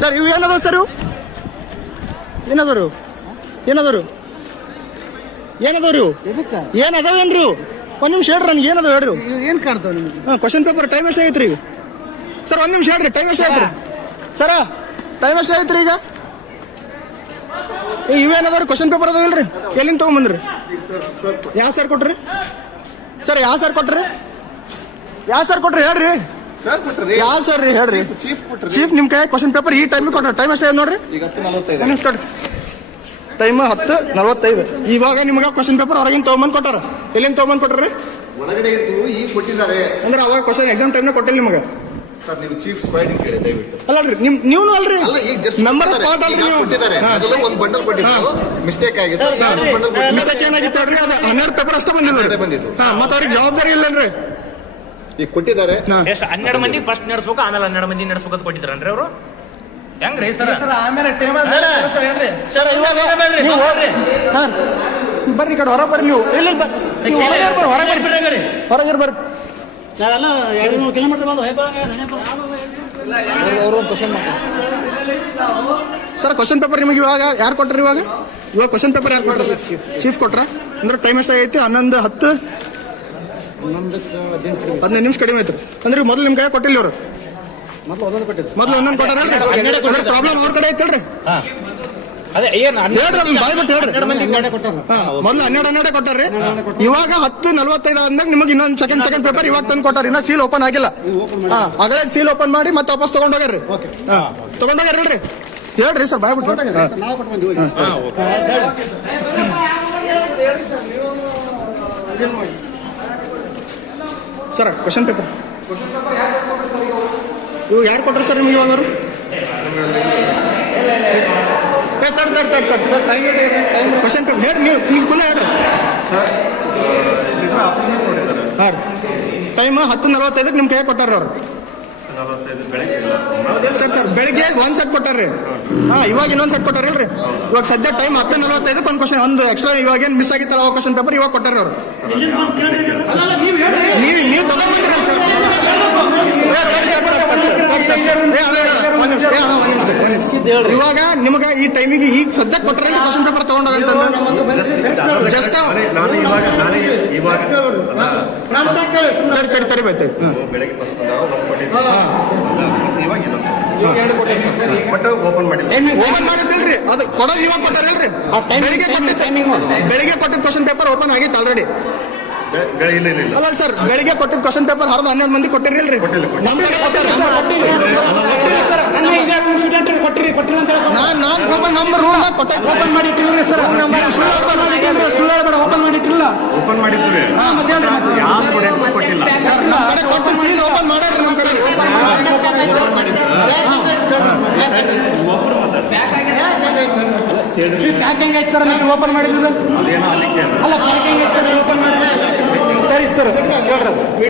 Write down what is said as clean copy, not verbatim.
Sir ಇವು ಏನದ sir ಇವು ಏನದವ್ರು ಏನದವ್ರು ಏನದವ್ರು ಏನದವೇನ್ರಿ ಒಂದು ನಿಮಿಷ ಹೇಳ್ರಿ ನನಗೆ ಏನದ ಹೇಳ್ರಿ ಏನು ಕಾಣ್ತಾವ ನಿಮಗೆ? ಹಾಂ ಕ್ವಶನ್ ಪೇಪರ್ ಟೈಮ್ ಎಷ್ಟು ಆಗೈತ್ರಿ ಈಗ ಸರ್ ಒಂದು ನಿಮಿಷ ಹೇಳ್ರಿ ಟೈಮ್ ಎಷ್ಟು ಆಗೈತ್ರಿ ಸರ ಟೈಮ್ ಎಷ್ಟು ಆಗೈತ್ರಿ ಈಗ ಇವೇನದವ್ರಿ ಕ್ವಶನ್ ಪೇಪರ್ ಅದಾವಿಲ್ರಿ ಎಲ್ಲಿಂದ ತೊಗೊಂಬಂದ್ರಿ ಯಾವ ಸರ್ ಕೊಟ್ರಿ ಸರ್ ಯಾವ ಸರ್ ಕೊಟ್ರಿ ಯಾವ ಸರ್ ಕೊಟ್ರಿ ಹೇಳ್ರಿ ಯಾವ ಸರ್ ರೀ ಹೇಳ್ರಿ ಚೀಫ್ ನಿಮ್ ಕೈ ಕ್ವಶನ್ ಪೇಪರ್ ಈ ಟೈಮಿಗೆ ಕೊಟ್ರಿ ಟೈಮ್ ಎಷ್ಟು ನೋಡ್ರಿ ಟೈಮ್ 10:45 ಇವಾಗ ನಿಮ್ಗೆ ಕ್ವಶನ್ ಪೇಪರ್ ಹೊರಗಿನ ತೊಗೊಂಬಂದ್ ಕೊಟ್ಟಾರ ಎಲ್ಲಿಂದ ತೊಗೊಂಬಂದ್ ಕೊಟ್ರಿ ಒಳಗಡೆ ಇದ್ದು ಈಗ ಕೊಟ್ಟಿದ್ದಾರೆ ಅಂದ್ರೆ ಅವಾಗ ಕ್ವಶನ್ ಎಕ್ಸಾಮ್ ಟೈಮ್ನ ಕೊಟ್ಟಿಲ್ಲ ನಿಮಗೆ ಸರ್. ನೀವು ಚೀಫ್ ಸ್ಕ್ವಾಡ್ ಕೇಳಿ ದಯವಿಟ್ಟು. ಅಲ್ಲರಿ ನೀವು ಅಲ್ರಿ ಮೆಂಬರ್ ಸ್ಪಾಟ್ ಅಲ್ರಿ ನೀವು ಕೊಟ್ಟಿದ್ದಾರೆ. ಅದೆಲ್ಲ ಒಂದು ಬಂಡಲ್ ಕೊಟ್ಟಿದ್ದು ಮಿಸ್ಟೇಕ್ ಆಗಿತ್ತು. ಮಿಸ್ಟೇಕ್ ಏನಾಗಿತ್ತು ಹೇಳ್ರಿ ಅದು 12 ಪೇಪರ್ ಅಷ್ಟೇ ಬಂದಿದ್ದು. ಮತ್ತೆ ಅವ್ರಿಗೆ ಜವಾಬ್ದಾರಿ ಇಲ್ಲನ್ರಿ ಈಗ ಕೊಟ್ಟಿದ್ದಾರೆ. ಎಷ್ಟು 12 ಮಂದಿ ಫಸ್ಟ್ ನಡೆಸ್ಬೇಕು ಆಮೇಲೆ 12 ಮಂದಿ ನಡೆಸ್ಬೇಕು ಅಂತ ಕೊಟ್ಟಿದ್ರನ್ರಿ ಅವರು ಹೆಂಗ್ರಿ ಸರ್? ಆಮೇಲೆ ಟೇಬಲ್ ಬರ್ರಿ ಕಡೆ ಹೊರ ಬರ್ರಿ ನೀವು ಹೊರಗೆ ಬರ್ರಿ ನಾವೆಲ್ಲ 200 ಕಿಲೋಮೀಟರ್ ಬಂದು ಸರ್ ಕ್ವಶನ್ ಪೇಪರ್ ನಿಮಗೆ ಇವಾಗ ಯಾರು ಕೊಟ್ರಿ ಇವಾಗ ಕ್ವಶನ್ ಪೇಪರ್ ಯಾರು ಕೊಟ್ರಿ ಚೀಫ್ ಕೊಟ್ರ ಅಂದ್ರೆ ಟೈಮ್ ಎಷ್ಟಾಗೈತಿ 11:10 15 ನಿಮಿಷ ಕಡಿಮೆ ಆಯ್ತು ಅಂದ್ರೆ ಮೊದಲು ನಿಮ್ ಕೈ ಕೊಟ್ಟಿಲ್ಲ ಇವರು ಮೊದಲು ಒಂದೊಂದು ಕೊಟ್ಟಾರಲ್ರಿ ಪ್ರಾಬ್ಲಮ್ ಅವ್ರ ಕಡೆ ಐತಲ್ರಿ ಹೇಳ್ರಿ ಬಾಯ್ ಬಿಟ್ಟು ಹೇಳ್ರಿ ಮೊದಲು 12 ಕೊಟ್ಟಾರ್ರಿ ಇವಾಗ 10:45 ಅಂದಾಗ ನಿಮಗೆ ಇನ್ನೊಂದು ಸೆಕೆಂಡ್ ಪೇಪರ್ ಇವಾಗ ತಂದು ಕೊಟ್ಟಾರ ಇನ್ನ ಸೀಲ್ ಓಪನ್ ಆಗಿಲ್ಲ ಹಾಗಾದ್ರೆ ಸೀಲ್ ಓಪನ್ ಮಾಡಿ ಮತ್ತೆ ವಾಪಸ್ ತಗೊಂಡೋಗ್ರಿ ತಗೊಂಡೋಗ್ಯಾರಲ್ರಿ ಹೇಳ್ರಿ ಸರ್ ಬಾಯ್ ಬಿಟ್ಟು ಸರ್ ಕ್ವಶನ್ ಪೇಪರ್ ಇವು ಯಾರು ಕೊಟ್ರಿ ಸರ್ ನಿಮಗೆ ಇವಾಗ ಕ್ವಶನ್ ಪೇಪರ್ ಹೇಳ್ರಿ ನೀವು ಕುಲ್ಲ ಹೇಳ್ರಿ ಹಾಂ ಟೈಮ್ 10:45 ನಿಮ್ಮ ಕೈ ಕೊಟ್ಟಾರ ಅವ್ರು ಸರ್ ಬೆಳಿಗ್ಗೆ ಒಂದು ಸೆಟ್ ಕೊಟ್ಟಾರ್ರಿ ಇವಾಗ ಇನ್ನೊಂದು ಸೆಟ್ ಕೊಟ್ಟಾರಲ್ರಿ ಇವಾಗ ಸದ್ಯ ಟೈಮ್ 10:45 ಒಂದು ಕ್ವಶನ್ ಒಂದು ಎಕ್ಸ್ಟ್ರಾ ಇವಾಗ ಏನು ಮಿಸ್ ಆಗಿತ್ತಲ್ಲ ಅವಾಗ ಕ್ವಶನ್ ಪೇಪರ್ ಇವಾಗ ಕೊಟ್ಟಾರ ಅವ್ರು ನೀವು ತಗೊಂಡ್ಬಂದಿರಲ್ಲ ಸರ್ ಇವಾಗ ನಿಮಗೆ ಈ ಟೈಮಿಗೆ ಈಗ ಸದ್ಯಕ್ಕೆ ಕೊಟ್ಟರೆ ಕ್ವಶನ್ ಪೇಪರ್ ತಗೊಂಡೋಗಂತಂದು ಜಸ್ಟ್ ತಡಿ ಓಪನ್ ಮಾಡಿದ್ದಿಲ್ರಿ ಅದು ಕೊಡೋದು ಇವಾಗ ಕೊಟ್ಟಾರಲ್ರಿ ಬೆಳಿಗ್ಗೆ ಕೊಟ್ಟಿದ್ದ ಕ್ವಶನ್ ಪೇಪರ್ ಓಪನ್ ಆಗಿತ್ತು ಆಲ್ರೆಡಿ ಅಲ್ಲ ಸರ್ ಬೆಳಿಗ್ಗೆ ಕೊಟ್ಟಿದ್ದ ಕ್ವಶನ್ ಪೇಪರ್ 12 ಮಂದಿ ಕೊಟ್ಟಿರಲ್ರಿ ನಮ್ಮ ಕಡೆ ನಮ್ಮ ರೂಮ್ ಓಪನ್ ಮಾಡಿಟ್ಟಿಲ್ಲ ಸರ್ ಓಪನ್ ಮಾಡಿದ್ವಿ ಸರ್ ನಮ್ಮ ಕಡೆ ಕೊಟ್ಟು ಸೀಲ್ ಓಪನ್ ಮಾಡ್ಯಾರ ನಮ್ಮ ಕಡೆ ಪ್ಯಾಕ್ ಹೆಂಗೈತೆ ಸರ್ ನೀವು ಓಪನ್ ಮಾಡಿದ್ರು ಅಲ್ಲ ಪ್ಯಾಕ್ ಹೆಂಗೈತೆ ಸರ್ ಓಪನ್ ಮಾಡಿ ಸರಿ ಸರ್ ಹೇಳ್ರಿ